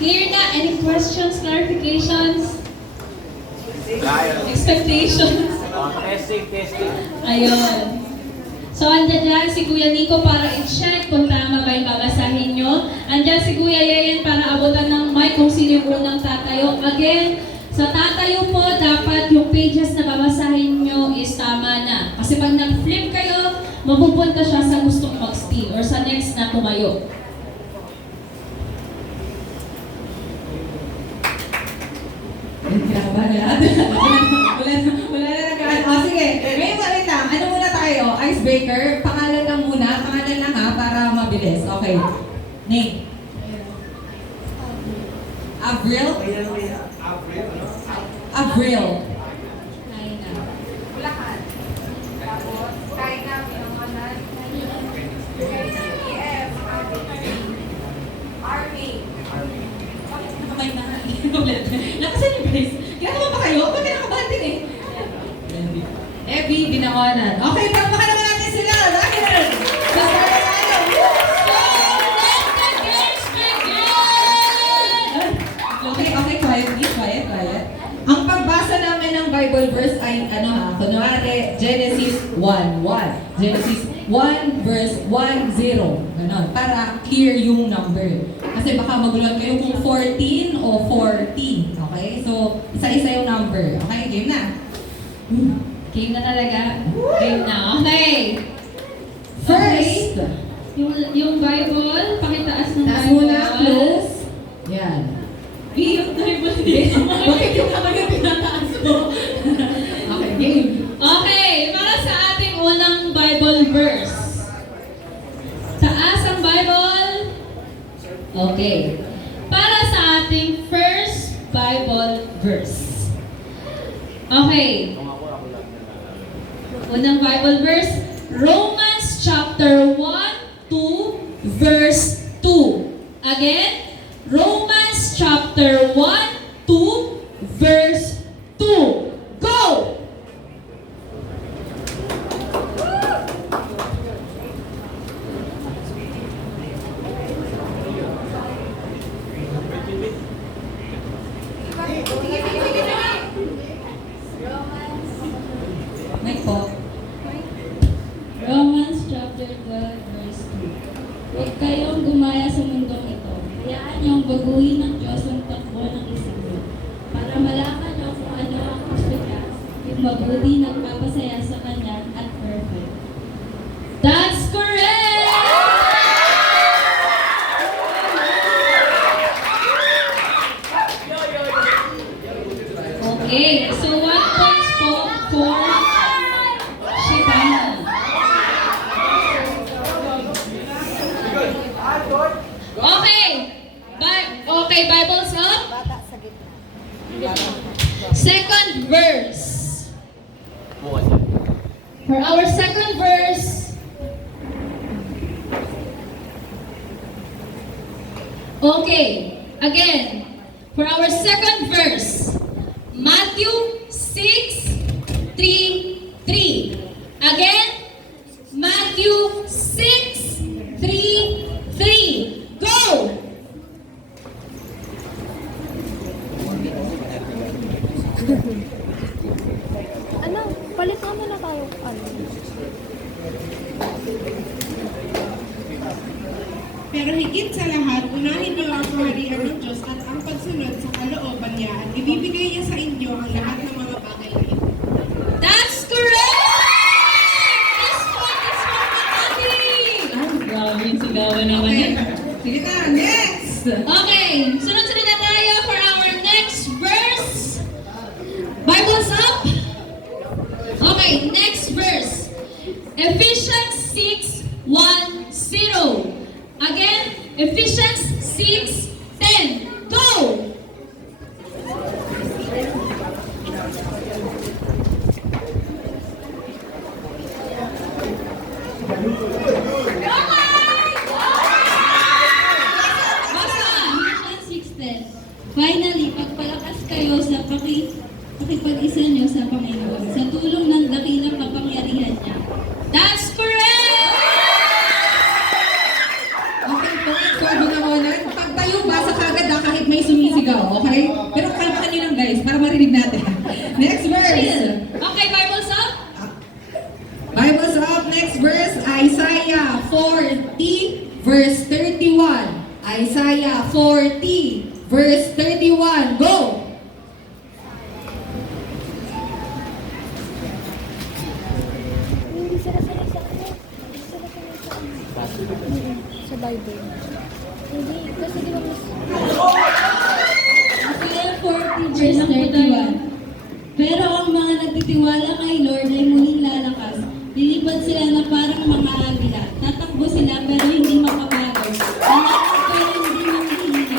Clear na? Any questions, clarifications? Expectations? Testing. Ayun. So, andyan dyan si Kuya Nico para i-check kung tama ba yung babasahin nyo. Andyan si Kuya Yayan para abutan ng mic kung sino yung unang tatayo. Again, sa tatayo po, dapat yung pages na babasahin nyo is tama na. Kasi pag nag-flip kayo, mapupunta siya sa gustong mag-steal or sa next na tumayo. Kinakabahan na lahat. Wala na nag-aan. O sige, ngayon wait lang. Ano muna tayo? Icebreaker. Pangalan lang muna. Pangalan lang ha, para mabilis. Okay. Name. Avril? Avril. Ayun na. Bulacan. Tapos, Kaina, Pinangalan. Kaina, EF, Army. Bakit nakamay na? Ulit. Nakasan yung guys. Ginagawa pa kayo? Ba't kinakabahan din eh? Ebi, Binawanan. Okay, palpakan naman natin sila. Dahil! Sa tayo! Okay, quiet please, quiet. Ang pagbasa namin ng Bible verse ay, kunwari, Genesis 1:1. Genesis 1 verse 10. Ganon, para clear yung number. Kasi baka magulat kayo kung 14 o 40. Okay? So, isa-isa yung number. Okay, game na. Game na talaga. Game na. Okay. First, Yung Bible, pakitaas ng taas Bible. muna, close. Yan. Yung Bible dito. Bakit yung kamay pinataas mo? Okay, game. Okay, para sa ating unang Bible verse. Taas ang Bible. Okay. Para sa ating first Bible verse. Okay. Unang Bible verse, Romans chapter 1 to verse 2. Again, Romans chapter 1 to verse 2. Go! May po. Romans chapter 12 verse 2. Huwag kayong gumaya sa mundong ito. Hayaan niyong baguhin ng Diyos ang takbo ng isip niyo. Para malaman niyo kung ano ang gusto niya, yung mabuti, nagpapasaya sa Kanya at perfect. That's correct! Okay, so 1 points po for Shibana. Okay. Okay, Bible's up. Second verse. For our second verse. Okay. Again. For our second verse. Matthew 6:3. Again. Matthew 6:3. Go! Ano, palit naman na tayo. Ano? Pero higit sa lahat, unahin niyo ang kaharian ng Diyos at ang pagsunod sa kalooban niya at ibibigay niya sa inyo ang lahat ng mga bagay na ito. That's correct! This one is for Makati! Ay, grabe yung sigawan naman Okay. yan. Sige na, next! Okay, sunod-sunod na tayo for our next verse. Bible's up. Okay, next verse. Ephesians 6:10. Again, Ephesians 6:10. Go! Basta, Ephesians 6:10. Finally, pagpalakas kayo sa pakipag-isa nyo sa Panginoon sa tulong ng dakilang kapangyarihan niya. That's correct! Okay, correct. So, Binawanan, pagtayo Okay? Pero kalmahan nyo lang guys, para marinig natin. Next verse. Okay, Bible's up. Bible's up. Next verse, Isaiah 40, verse 31. Isaiah 40, verse 31. Go! Hindi sila sanay sa ano. Hindi sila sanay sa ano. Sa Bible. Hindi, kasi di ba mas... Isaiah 40 verse 31. Pero ang mga nagtitiwala kay Lord ay muling lalakas. Lilipad sila na parang mga agila. Tatakbo sila pero hindi makapagod. Lalakad pero hindi manghihina.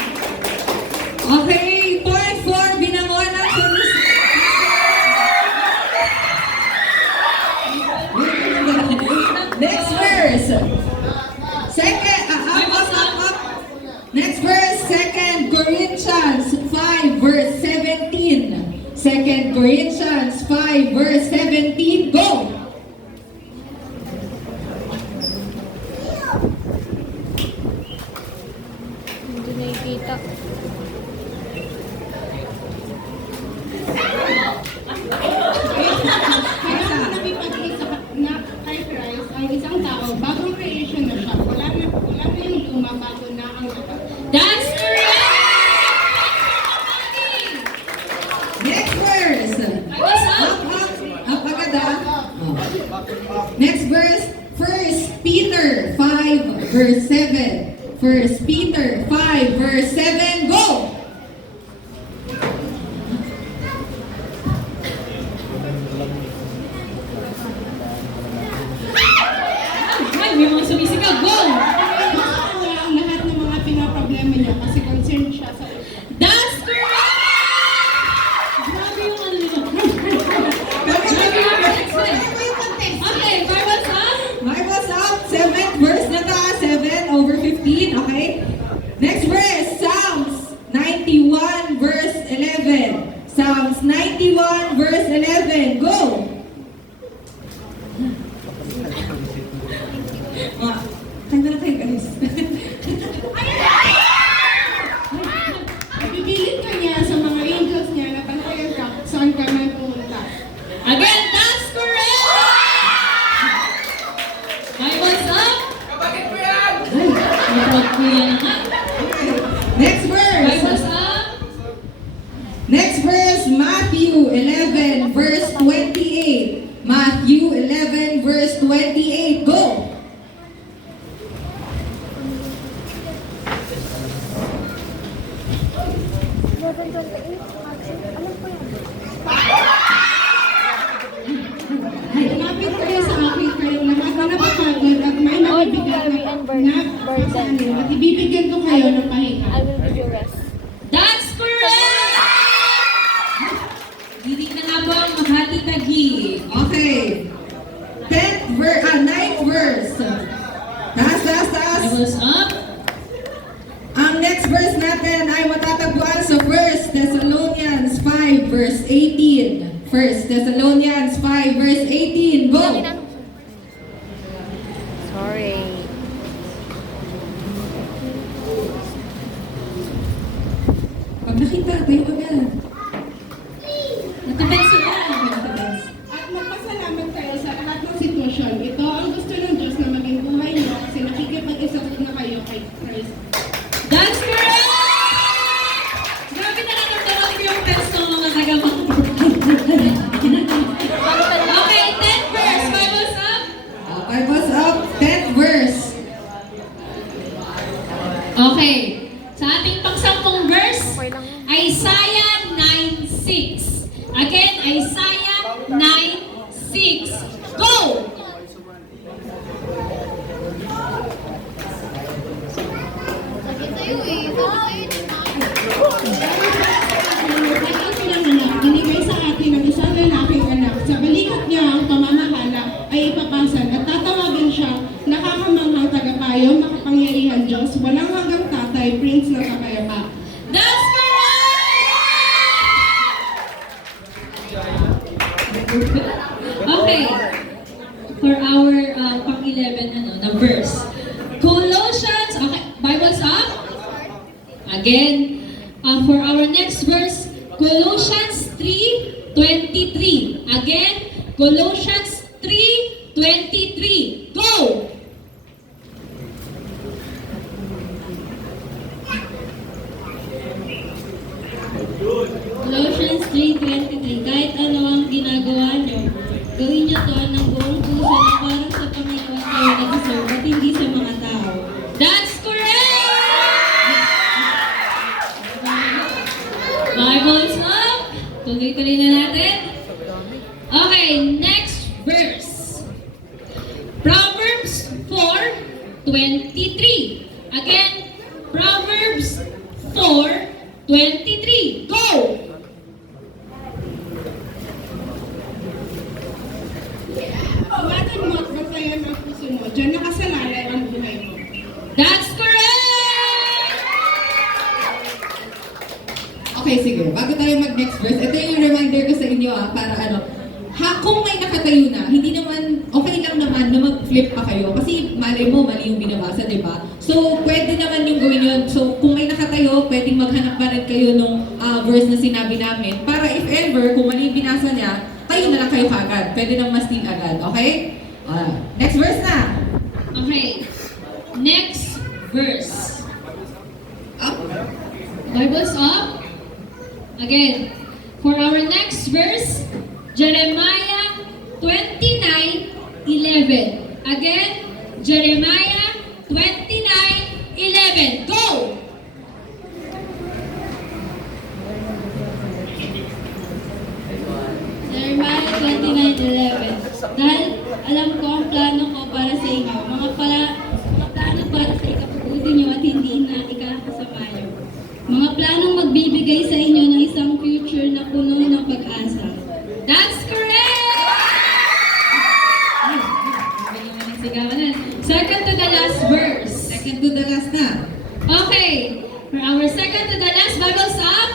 Okay, point for binangon ng tulis. Next verse. Second, up. Next verse, 2 Corinthians 5, verse 17. 2 Corinthians 5, verse 17. Go! Hindi nakikita. Kaya kung nakipag-isa na kay Christ ang isang tao, bagong creation na siya. Wala na yung luma, bago na ang lahat. That's correct! Next verse. Bible's up. Up agad ah. Next verse, 1 Peter 5, verse 7. 1 Peter 5, verse 7. Go! Ay, may mga sumisigaw. Go! Gusto niya ang lahat ng mga pinaproblema niya kasi concerned siya sa That's correct! Grabe yung ano nito. Grabe yung context. Okay, Bible's up. Bible's up. 7th verse na ta. 7 over 15. Okay? Next verse, Psalms 91, verse 11. Psalms 91, verse 11. Go! Kaya na tayo guys. Ibibilin ka niya sa mga angels niya na bantayan ka saan ka man pumunta. Again, that's correct! Bible's up. Ay, napag ko yan nga. Next verse. Bible's up. Next verse, Matthew 11, verse 28. Matthew 11, verse 28. Go! Alam ko yan. Lumapit kayo sa akin kayong lahat na napapagod at may nabibigat na sa anin at ibibigyan ko kayo ng pahinga. I will give you rest. That's correct! Hindi na nga ba ang mahati tagi? Okay. 9th verse. Taas. Bible's up. Ang next verse natin ay matatagpuan sa 1 Thessalonians 5, verse 18. 1 Thessalonians 5, verse 18. Go! Sorry. Pag nakita, tayo agad. Natubig sila. At magpasalamat kayo sa lahat ng sitwasyon. Ito ang gusto ng Diyos na maging buhay niyo kasi nakikipag-isa na kayo kay Christ. That's correct! Grabe na nakatarap yung text ng mga Okay, 10th verse. Bible's up. Bible's up. 10th verse. Okay. Sa ating pang-sampung verse, Okay lang. Isaiah 9:6. Again, Isaiah 9:6. Go! Ang pinanganak, binigay sa atin ang isang lalaking anak. Sa balikat niya ang pamamahala ay ipapasan at tatawagan siya, nakakamanghang tagapayo, makapangyarihan Diyos, walang hanggang tatay, Prince ng kapayapa. That's correct! Okay. For our pang-11 na verse. Colossians, okay, Bible's up. Again, For our next verse, Colossians 3:23. Again, Colossians 3:23. Go! Colossians 3:23. Kahit ano ang ginagawa nyo, gawin nyo to ng buong puso na parang sa Panginoon kayo nag-serve at hindi sa mga tao. That's correct! Bibles up! Tuloy-tuloy na natin. Okay, next verse. Proverbs 4:23. Again, Proverbs 4:23. Go! Tawagan mo at bantayan ang puso mo. Diyan nakasalalay ang buhay mo. That's correct! Okay, sige. Bago tayo mag-next verse, ito yung reminder ko sa inyo para kung may nakatayo na, hindi naman, okay lang naman na mag-flip pa kayo. Kasi malay mo, mali yung binabasa, di ba? So, pwede naman yung gawin yun. So, kung may nakatayo, pwedeng maghanap pa rin kayo nung verse na sinabi namin. Para if ever, kung mali yung binasa niya, kayo na lang kayo kagad. Pwede nang masting agad, okay? Next verse na. Okay, next verse. Up. Bibles up. Again, for our next verse, Jeremiah 29:11. Again, Jeremiah 29:11. Go! Jeremiah 29:11. Dahil alam ko ang plano ko para sa inyo, mga plano para sa ikabubuti nyo at hindi na ikakasama nyo. Mga planong magbibigay sa inyo ng isang future na puno ng pag-asa. That's correct! Second to the last verse. Second to the last na. Okay, for our second to the last, Bibles up.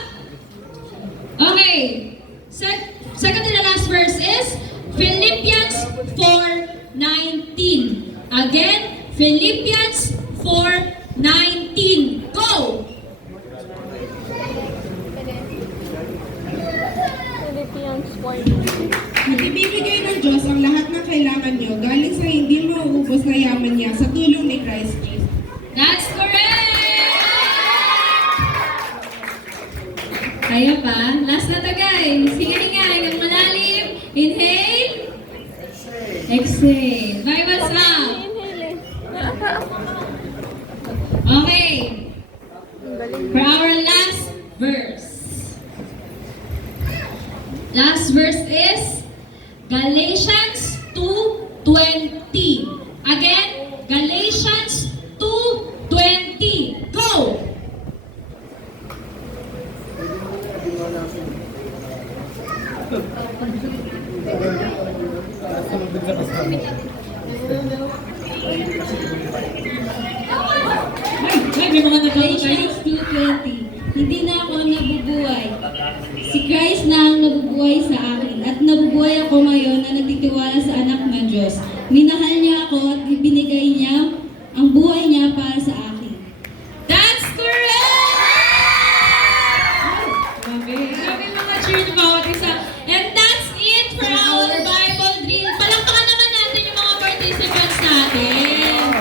Okay, second to the last verse is Philippians 4:19. Again, Philippians 4:19. Go! Philippians 4:19. At ibibigay ng Diyos ang lahat ng kailangan nyo galing sa hindi mauubos na yaman niya sa tulong ni Christ Jesus. That's correct! Kaya pa? Last na to guys. Hinga-hinga, hanggang malalim. Inhale. Exhale. Bibles up. Okay. For our last verse. Last verse is Galatians 2:20. Again, Galatians 2:20. Go! Ay, may mga Galatians 2:20. Hindi na ako ang nabubuhay. Si Christ na ang nabubuhay sa akin at nabubuhay ako ngayon na nagtitiwala sa anak ng Diyos. Minahal niya ako at ibinigay niya ang buhay niya para sa akin. That's correct! Grabe. Grabe mga cheer bawat isa. And that's it for our Bible drill. Palakpakan naman natin yung mga participants natin.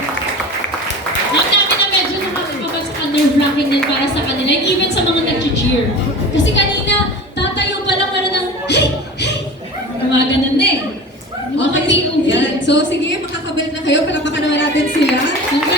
Alam namin na medyo nakakapagsakan nerve-wracking din para sa kanila. And even sa mga nag-cheer. Kasi kanina, tatayo pa lang meron ng, hey! Hey! Gumaganon na eh. Yung mga POV. Yan. So, sige, makakabalik na kayo. Palakpakan naman natin sila.